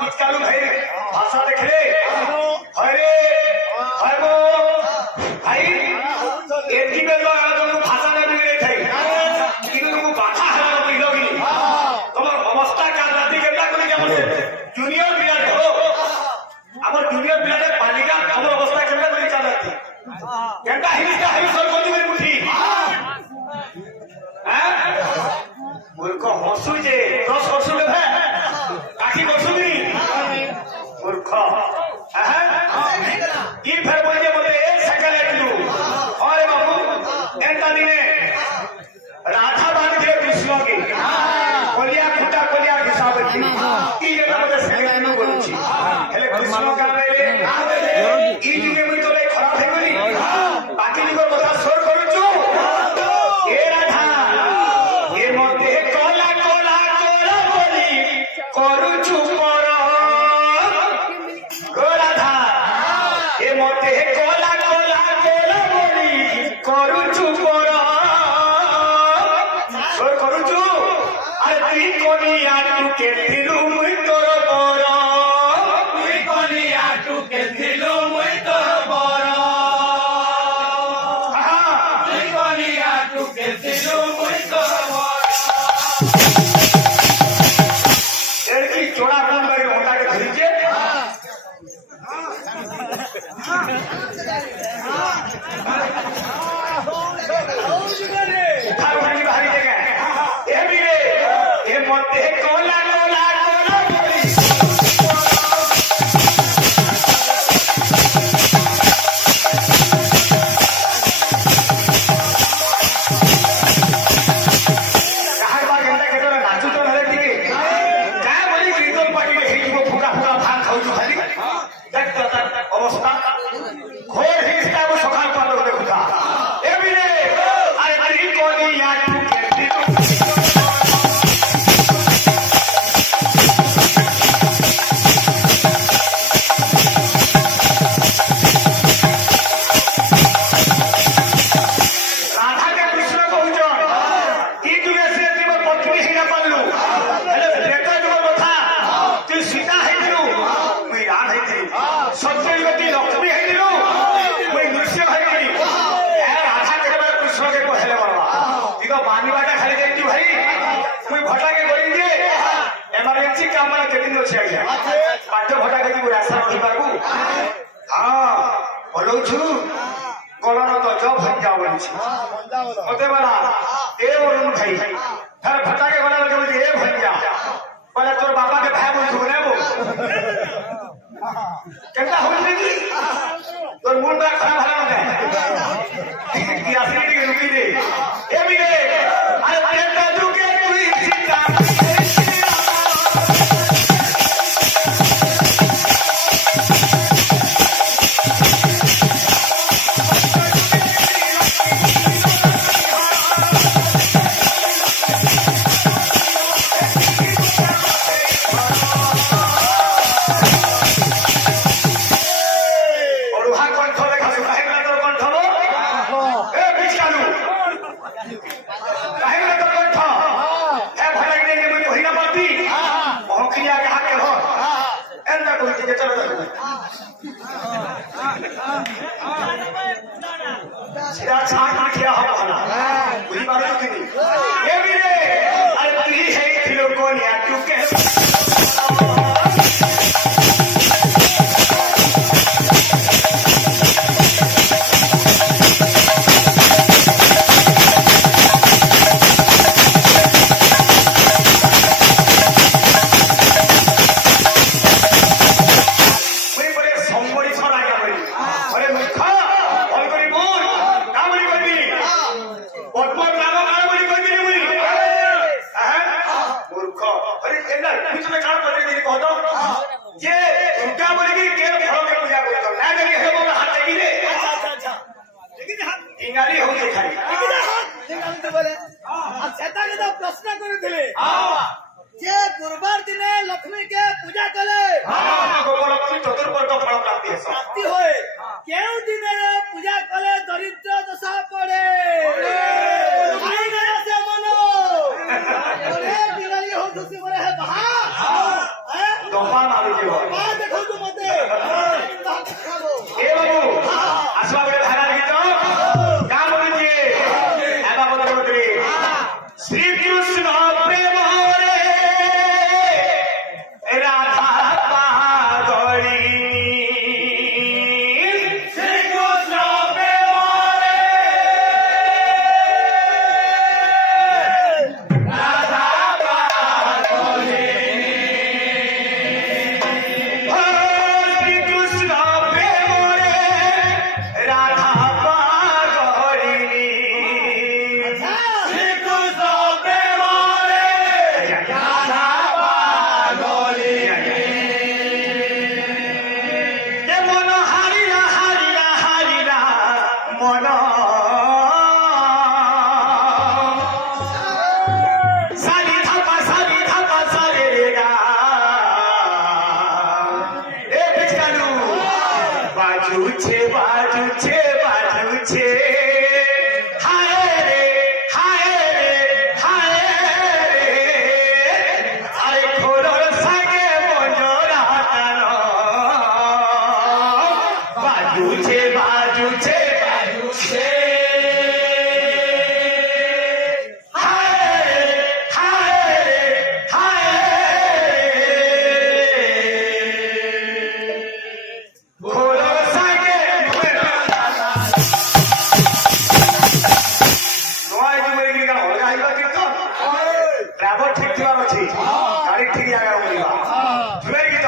पिचकालू भाई भाषा देखले अरे हरमो भाई एती में जो तुम भाषा में भी रे थे किनु तुम बाधा है तो इलोगी तुम अवस्था का राती केला कोनी क्या बोलते जूनियर प्लेयर हो हमर जूनियर प्लेयर पालिका हमर अवस्था केला कोनी क्या राती केनता हिस्सा है सर कोनी मेरी मुठी हैं मूर्ख हसु जे 10 वर्ष के है काठी बसुनी मूर्ख हैं ई फेर बोल जे बोले एक सेकंड लेटलू अरे बाबू एंता दिने राधा बांध के कृष्ण की कोलिया खुटा कोलिया हिसाब की ई जे बोले सेकंड नु बोलुची हेले कृष्ण का बेले ई जुगे मुई तोले खराब है गली बाकी निको कथा सोर करूछु ए राधा ए मते कोला कोला कोला बोली करूछु पर गो राधा ए मते कोला कोला कोला बोली करूछु पर सोर करूछु अरे तुई कोनिया तू के दिलु मुई तोर पर तुई कोनिया तू के दिलु मुई तोर पर तुई कोनिया तू के दिलु मुई तोर पर लड़की चोड़ा बंद करे होता के धरीजे भारी जगह ए भी रे ए मते कोला कोला कोला बोली कहां बार घंटा के तो नाचू तो हरे ठीक काय बोली कीर्तन पार्टी में हे जीव फुका फुका भान खाऊ छु खाली देख तो अवस्था घोर हिस्सा वो सखाल पालो देखुता ए भी रे अरे तेरी कोनी यार तू कहती तू राधा के कृष्ण कहूछ ई जुगे से तुम पत्नी ही न पालू हेले बेटा जो कथा तू सीता है दिलु मुई राम है दिलु सत्यवती लक्ष्मी है दिलु मुई नृसिंह है दिलु ए राधा के बार कृष्ण के कहले बरवा ई तो बानीबाटा खाली देती भाई मुई भटा के गई जे इमरजेंसी काम वाला के दिन छै आइया पांच भटा के मुई आशा रही बाबू हां बोलौ छु कलर तो जब हो जाओ होते वाला ए वरुण भाई फिर भटा के गला लगे बोलते ए भैया बोले तोर बापा के भाई बोल सुने वो केता हो गई तोर मूड बड़ा खराब हला लगे की एसिडिटी के रुकी दे ए भी रे अरे बेटा तू के तू ही सीता और वहां कौन थोड़े खाली भाई ना तो कौन थो ए बीच कालू भाई ना तो कौन थो ए भलाई देंगे मुझे वही ना पाती भौंकिया कहा के हो एंदा कोई के चलो सीधा छाट किया हो भला वही बात की नहीं ए भी रे अरे तू ही है दिलो को निया तू के मुई बोले संबड़ी सरा गया बोली अरे मूर्खा बोल करी बोल का बोली कोई पद्मर नाम का बोली कोई नहीं मुई हैं मूर्ख अरे एंदा कुछ में काम कर रही कह दो ये उनका बोली कि के फल के पूजा कोई तो ना देगी है बोला हाथ देगी रे अच्छा लेकिन हाथ इंगाली हो जे खाली लेकिन हाथ इंगाली तो बोले अब सेता के तो प्रश्न करथिले हां जे गुरुवार दिने लक्ष्मी के पूजा करे हां गोलक्ष्मी चतुर्वर्ग फल प्राप्ति है प्राप्ति होए केउ दिने पूजा करे दरिद्र दशा पड़े भाई गया से मनो अरे दिवाली हो खुशी बोले है बहा हां तूफान आवे ପଡିବ ଦେଖନ୍ତୁ ମତେ ଏ ବାବୁ ଆସିବା ଗୋଟେ ଧାରା ଗୀତ ଗାଁ ବୋଲୁଛି ଏ ବାବୁ ଶ୍ରୀକୃଷ୍ଣ ପ୍ରେମରେ ରାଧା ପାଗଳି ଶ୍ରୀକୃଷ୍ଣ ପ୍ରେମରେ ରାଧା ପାଗଳି ଶ୍ରୀକୃଷ୍ଣ ପ୍ରେମରେ ରାଧା ପାଗଳି ଶ୍ରୀକୃଷ୍ଣ ପ୍ରେମରେ ରାଧା ପାଗଳି যে মন হারিলা হারিলা হারিলা মন সারি ধাপা সারে রে গা এ বিছানু বাজুছে বাজুছে বাজুছে হায় রে হায় রে হায় রে আরে খোলর সাগে মজরা তার বাজুছে বাজুছে বাজুছে হায় রে হায় রে হায় রে খোলর সাগে নয় জুমের গীত অলগা আইবা কীর্তন ড্রাইভর ঠিক থিবার ଅଛି গাড়ি ঠিক জায়গা বলিবা জুমের গীত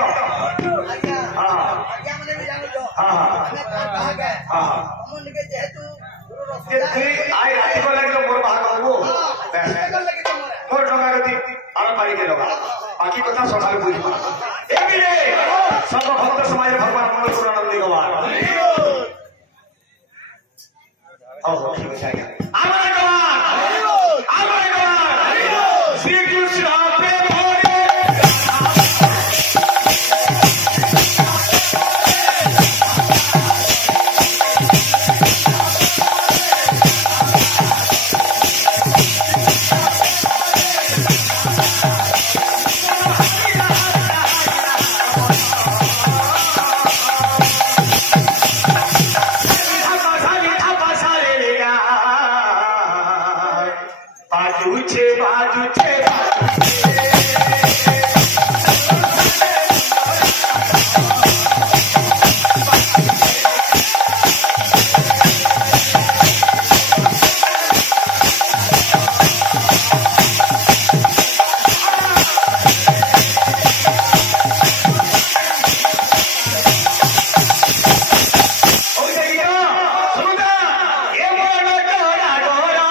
হ্যাঁ ଆଜ୍ଞା ମାନେ ବି ଜାଣୁଛ হ্যাঁ ଆମେ କାହାକେ হ্যাঁ ତମ ନିକେ ଯେହେତୁ ଗୁରୁ ଯେ ତୁଇ ଆଇ ରାତି କଲା କି ମୋର ବାହା କହିବୁ ଲାଗି ତମର ମୋର ଟଙ୍କା ଗତି ଆର ପାଣିକେ ଲଗା ବାକି କଥା ସକାଳେ ବୁଝିବା ଏମିରେ ସର୍ବ ଭକ୍ତ ସମାଜରେ ଭଗବାନ ମଙ୍ଗଳ କରୁ ଆନନ୍ଦ ଗବାର ହଉ ଠିକ ଅଛି ଆଜ୍ଞା ଆମର ଗବାର ଶ୍ରୀକୃଷ୍ଣ ପ୍ରେମରେ ধাপা সারে রে গা বাজুছে বাজুছে ওই দেখি তো সুদা এ মন গোরা গোরা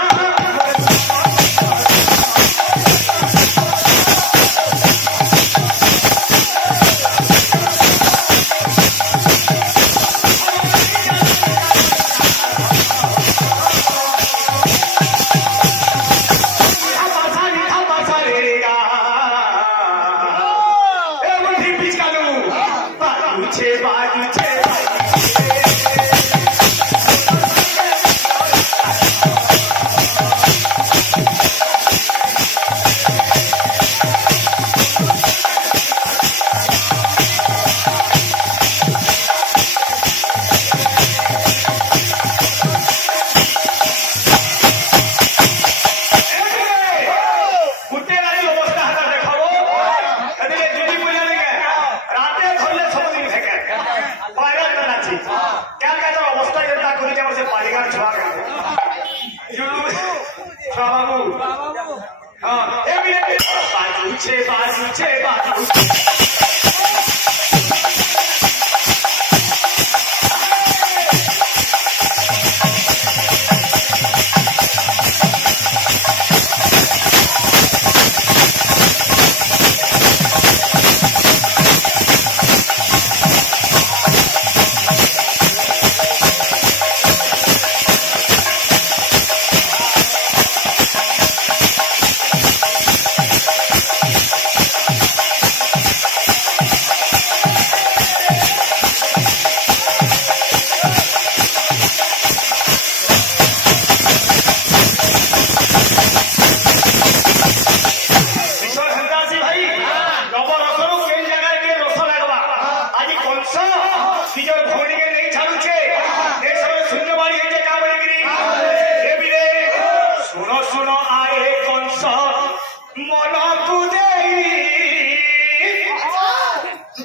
ধাপা সারি রে গা এ মুঠি পিছকালু বাজুছে বাজুছে ଗୋଟେ ଗାଡ଼ି ଅବସ୍ଥା ହେଲା ଦେଖାବ ଏଥିରେ ଜୁଜି ବୁଝା ଦେଖେ ରାତେ ଧରଲେ ସବୁଦିନ ଦେଖେ ପାଇରା ନାଚି କେନ୍ କାଜର ଅବସ୍ଥା ଯେନ୍ତା କରିছে ଆମର ସେ ପାଲିଗାର ଛୁଆ ଛୁଆ ବାବୁ ହଁ ଏମିତି ବାଜୁଛେ ବାଜୁଛେ ବାଜୁଛେ ନିଜର ଭଉଣୀକେ ନେଇ ଛାଡୁଛେ ଏ ସମୟ ଶୂନ୍ୟବାଣୀ ହେଇଛେ କା ବୋଲିକିରି ଏ ବିରେ ଶୁଣ ଶୁଣ ଆଏ କଂସ ମନକୁ ଦେଇ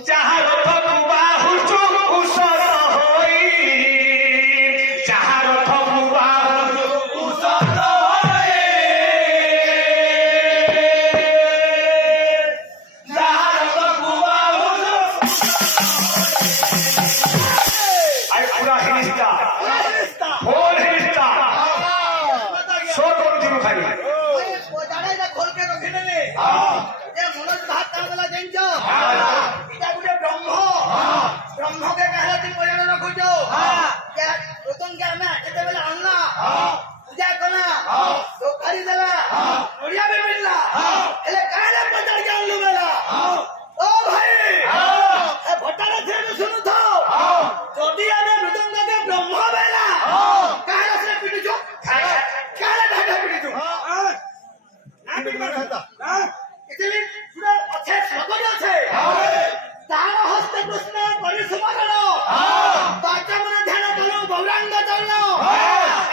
ଯାହା ରଥକୁ ବାହୁଛୁ କୁଶଳ ହୋଇ ଯାହା ରଥକୁ ବାହୁଛୁ କୁଶଳ ହୋଇ ଯାହା ରଥକୁ ବାହୁଛୁ ଆଇ ପୁରା ହିରିସ୍ତା ଫୋନ ହିରିସ୍ତା ଶୋ କରୁଥିବୁ ଖାଲି ଜାଣେ ନା ଖୋଲ କେ ରଖିନେଲେ ଏ ମନୋଜ ଭାତ କାମ ଦେଲା ଜାଣିଛ এটা গুটে ব্রহ্মকে কাহে তুমি পয়না রাখুছো যে রতনকে আমি কেতেবেলে আনলা পূজা কলা দোকারি দেলা নড়িয়া বে মিললা এলে কাহে পচার কে আনলু বেলা ও ভাই এ ভটারে থেকে শুনু তো যদি আমি রতনকে ব্রহ্ম বেলা কাহে সে পিটুছো কাহে ঢাকা পিটুছো না পিটবার কথা এতলে পুরো আছে সগরে আছে তার হস্তে কৃষ্ণ পরিসমারণ তাকে মনে ধ্যান করো গৌরাঙ্গ চরণ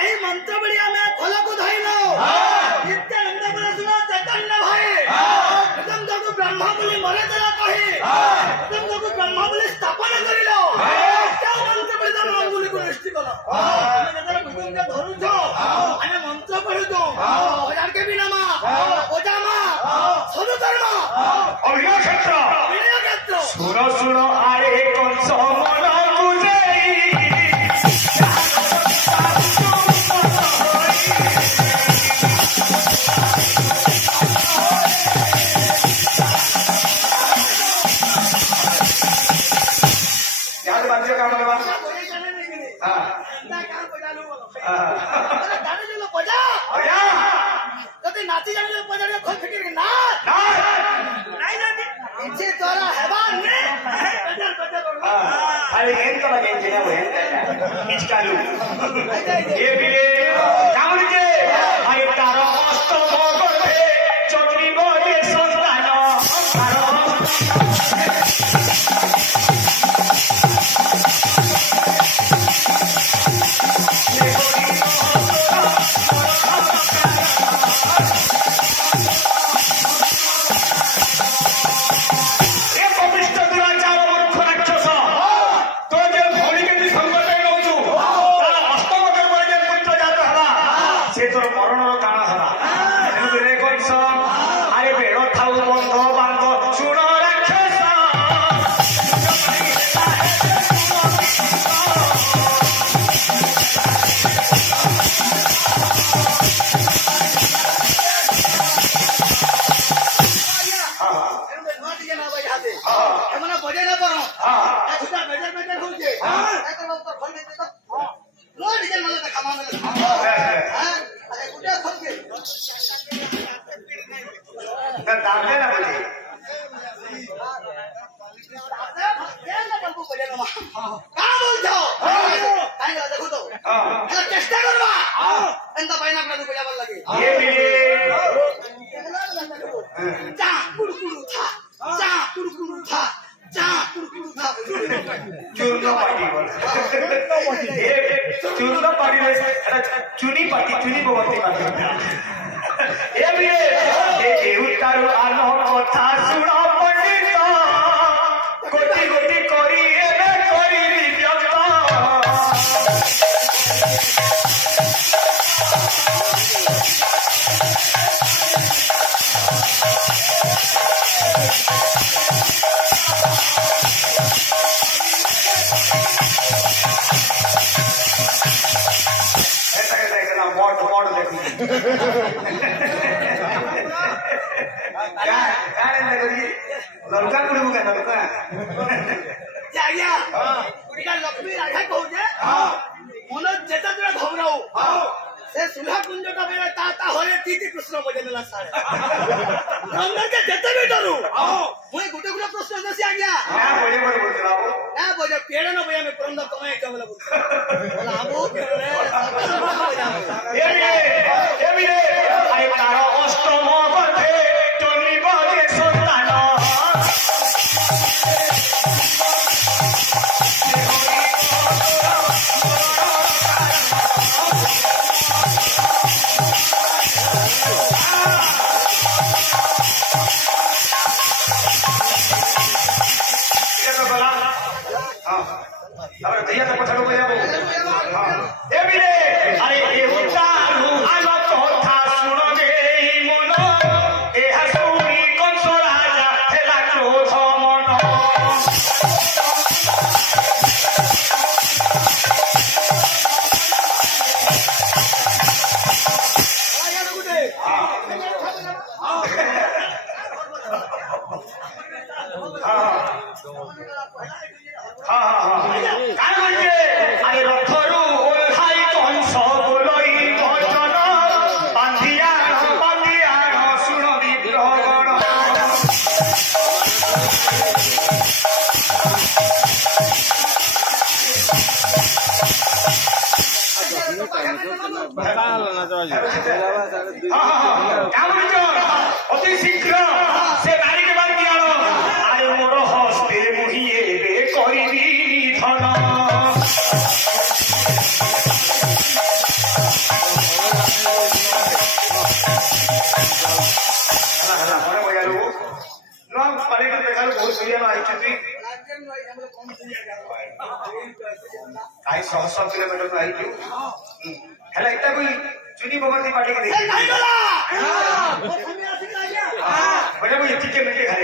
এই মন্ত্র বলি আমি খোলকু ধইল নিত্যানন্দ বলে শুনো চৈতন্য ভাই হৃদঙ্গকু ব্রহ্ম বলি মরে দেলা কহি হৃদঙ্গকু ব্রহ্ম বলি স্থাপন করিল কেউ মন্ত্র বলি তার অঙ্গুলিকু নষ্টি কল আমি যেতবে হৃদঙ্গ ধরুছ আমি মন্ত্র পড়ুছ ওজারকে বিনামা ওজামা সদু ধর্ম অভিনয় ক্ষেত্র বিনয় ক্ষেত্র শুণ শুণ আরে কংস মনକୁ ଦେଇ याद बांधे काम लगा कोई जाने नहीं गिरे हां ना काम बजा लो बोलो हां अरे जाने जो बजा अया যদি নাচি জানি তো বজারে খোল ফিকির না না নাই না ইচ্ছে তোরা হেবা নে বজার বজার খালি হেন তো লাগে যে না হেন কিচকালু এ বিলে কামুরিকে আরে তার অষ্টম গর্ভে চক্রি বলে সন্তান এ পবিত্র দুরাচার মূর্খ রাক্ষস তো যে ভূমিকে তুই সংকটে নৌছু তার অষ্টম গর্ভে যে পুত্র জাত হলা সে তোর মরণর কারণ হলা তেণুকরি কংস আরে বেড় থাউ বন্ধ বান্ধ শুণ রাক্ষস এমন নাচি না বজাতে এমন বজাই না পারো এটা বেজার বেজার হচ্ছে এখন তো খোল দিতে তো লো নিজে মানে দেখা মানে হ্যাঁ আরে গুটা খোলকে দাঁড়ে না বলি কেন না বলবো বজাই না কা বলছো তাই না দেখো তো এটা চেষ্টা করবা এন্ড বাইনা করে বজাবার লাগে এ বিলে যা কুড়কুড়ু থা যা কুড়কুড়ু থা যা কুড়কুড়ু থা চূর্ণ পাটি বলে এ চূর্ণ পাটি চুনি পাটি চুনি ভগবতী পাটি এ বিলে এ দেউতার আলো কথা শুণ পণ্ডিত কোটি কোটি করি এবে করিবি ব্যক্ত এটাকে দেখে না বড় বড় দেখুন লঙ্কা করবো কেন লঙ্কা যে আজ্ঞা এটা লক্ষ্মী রাধা কହୁছে মনে যেটা তোরা ঘবরাও সে সুধা কুঞ্জটা বেলা তা তা হয়ে তিতি কৃষ্ণ বজে দেলা সাড়ে রঙ্গকে যেতে বি ডরু মুই গুটে গুটে প্রশ্ন দেছি আজ্ঞা না বলে বলে বলতে বাবু না বজে পেড়ে না বজে আমি পরন্দ কমাই এটা বলে বলছি বলা আবু পেড়ে এবিরে আই তার অষ্টম গর্ভে চলিব যে সন্তান भैया का पछाड़ो भैया को ए बिले अरे ए उतारू आलो तोथा सुनो गे मन ए हसुरी कंस राजा हेला क्रोध मन काय म्हणजे अरे रथरू ओल्हाई कंस बोलई भजन बांधिया सुन विग्रहगण অতি শীঘ্র সে নারীকে বান্ধি আনো আরে মোর হস্তে মুহিয়ে রে করিবি ধন ବହୁତ ସୁରିଆ ଆଇଛନ୍ତି କାହିଁ ଶହ ଶହ କିଲୋମିଟର ଆଇଛୁ ହେଲେ ଏଟା ବି ଚୁନି ବଗର୍ତି ପାଟିକି ଦେଖି ବଢିଆ ମୁଁ ଏତିକି ମିଟି ଖାଇ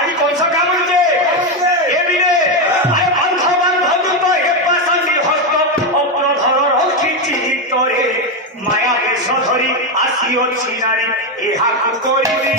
আজি কংস কাম করছে এ বিনে আরে বান্ধ তো হে পাশানি হস্ত অপ্রধর রক্ষিছি তরে মায়া বেশ ধরি আসিওছি নারী ইহাকু করিবি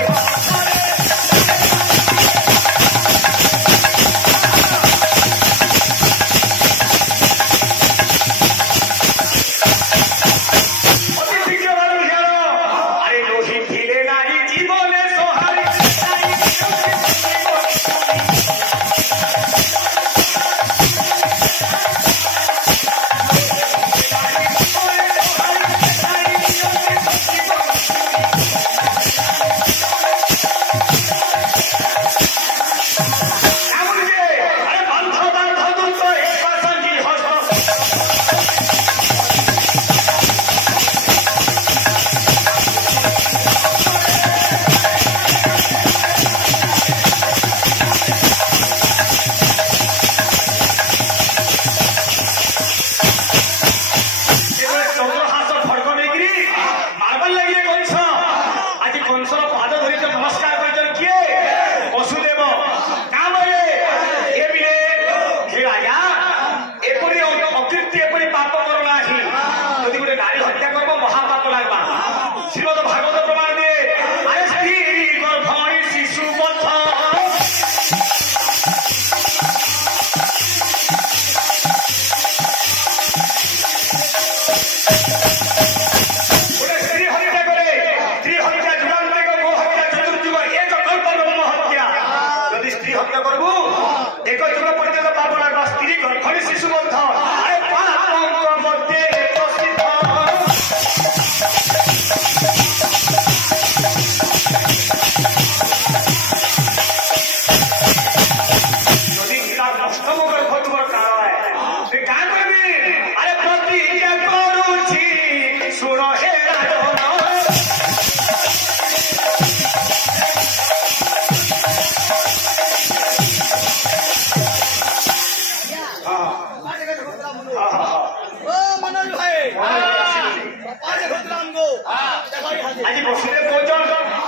আজি বসুদেব কৌচন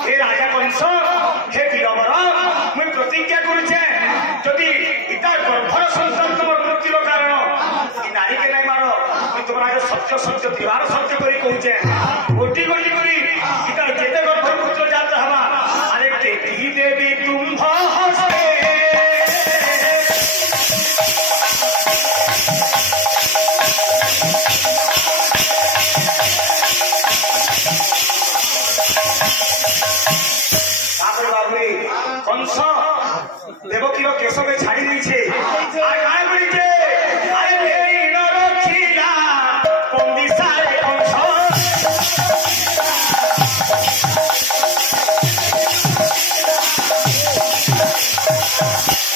হে রাজা কংস হে বীরবর মুই প্রতিজ্ঞা করুছে যদি ইতার গর্ভর সন্তান তোমার মৃত্যুর কারণ এই নারীকে নাই মার তোমার আগে সত্য সত্য দিবার সত্য করি কৌছে গোটি গোটি করি ইতার যেতে গর্ভর পুত্র জাত হবা আরে দেবী দেবী তুম্ভ হস্তে কংস দেবকীর কেশকে ছাড়ি দিয়েছে আর কাজ করেছে আরে এই নরখিলা বন্দিশালে কংস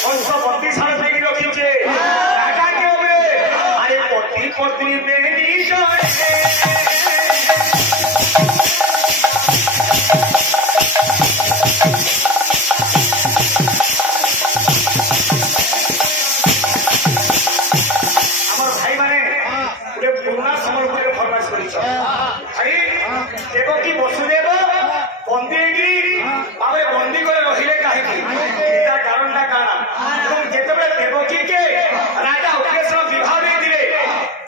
কংস বন্দিশালে থেকে রখিছে টাকা কে হবে আরে পতি পত্নী বেনি জয় দেবকী বসুদেব বন্দী ভাবে বন্দী করে রহিলে কাহিকি তার কারণটা কানা এবং যেতবে দেবকীকে রাজা উদ্দেশ্য বিবাহ দিয়ে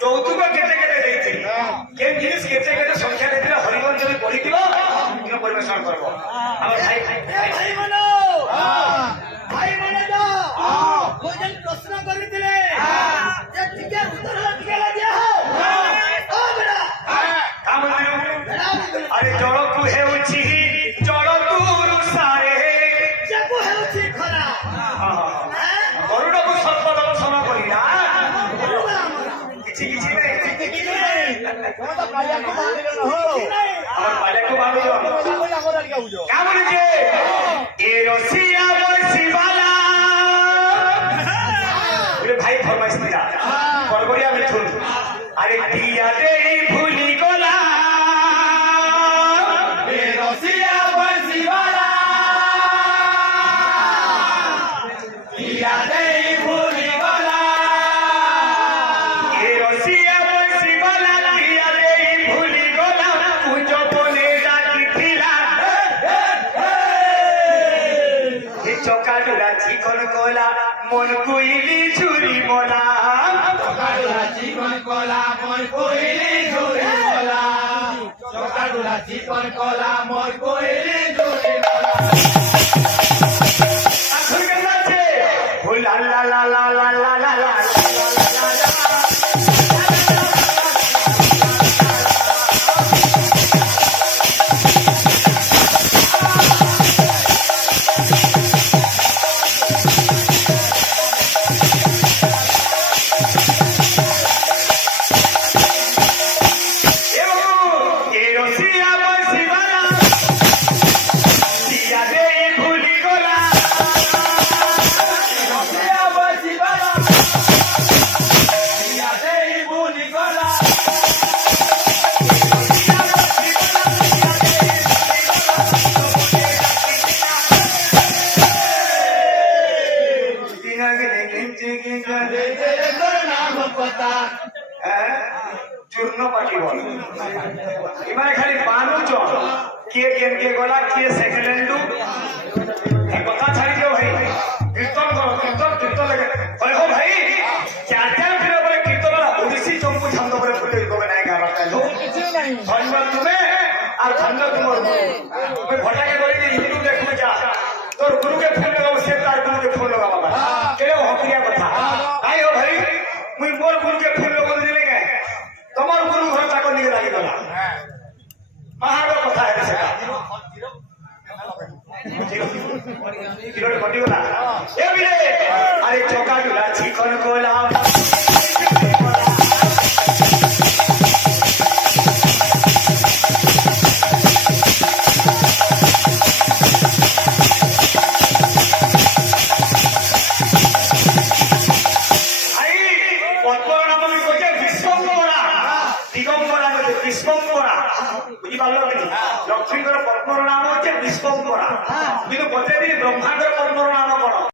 যৌতুক কেতে কেতে দিয়ে যে জিনিস কেতে কেতে সংখ্যা দিয়ে হরিবংশ যদি পড়িথিব পরিবেশন করব আমার ভাই ভাই মনো ভোজন প্রশ্ন করিলে যে টিকে উত্তর টিকে লাগিয়া আরে জড়কু হেউছি জড়কুরু সারে যাকু হেউছি খরা গরুড়କୁ সর্প দর্শନ করিলা କିଛି କିଛି ନାହିଁ ତମେ ତ ପାଳିଆକୁ ବାହାରିଲ ନ ହୋ আমার পালিয়াକୁ ବାହାରୁଛ କାମ ଯେ ଏ ରସିଆ ବସିବାଲା ଗୋଟେ ଭାଇ ଫରମାଇଶ ଥିଲା କରଗରିଆ ମିଥୁନ আরে দিয়া দেই ভুলি গলা রসিয়া বসিবালা দিয়া দেই ভুলি গলা এ রসিয়া বসিবালা দিয়া দেই ভুলি গলা পুজো বলে ডাকিছিলা চকাডোরা চিকন কলা মন কইলি ঝুরি মলা চকাডোরা চিকন কলা মন কইলি ঝুরি মলা চকাডোরা চিকন কলা মন কইলি ঝুরি মলা এখন কেন আছে ও লা লা লা লা লা লা লা লা চূর্ণ পাটি বল এবারে খালি বানুচ কে কেনকে গলা কে সেকেন্ড হ্যান্ডু এই কথা ছাড়ি দিও ভাই কীর্তন করো কীর্তন লাগে বলে হো ভাই চার ফিরে বলে কীর্তন ওড়িশি চম্পু ছন্দ করে ফুটে কবে নাই গাবা ধন্যবাদ তুমি আর ধন্য তোমার তুমি ভটাকে বলি যে হিন্দু দেখবে যা তোর গুরুকে ফুল লাগাবো সে তার গুরুকে ফুল লাগাবো কেউ হকিয়া কথা তাই হো ভাই মুই মোর গুরুকে ফুল লাগাবো দিলে কে তোমার গুরু ঘর চাকর দিকে লাগিগলা মাহার কথা এটা সেটা কিলোরে কটিগলা এ বিরে আরে চকাডোরা চিকন কলা লক্ষ্মীଙ୍କର ପଦ୍ମର ନାମ ହଉଛି ବିଶ୍ୱମ୍ବରା କିନ୍ତୁ ପଚାରିଲି ବ୍ରହ୍ମାଙ୍କର ପଦ୍ମର ନାମ କଣ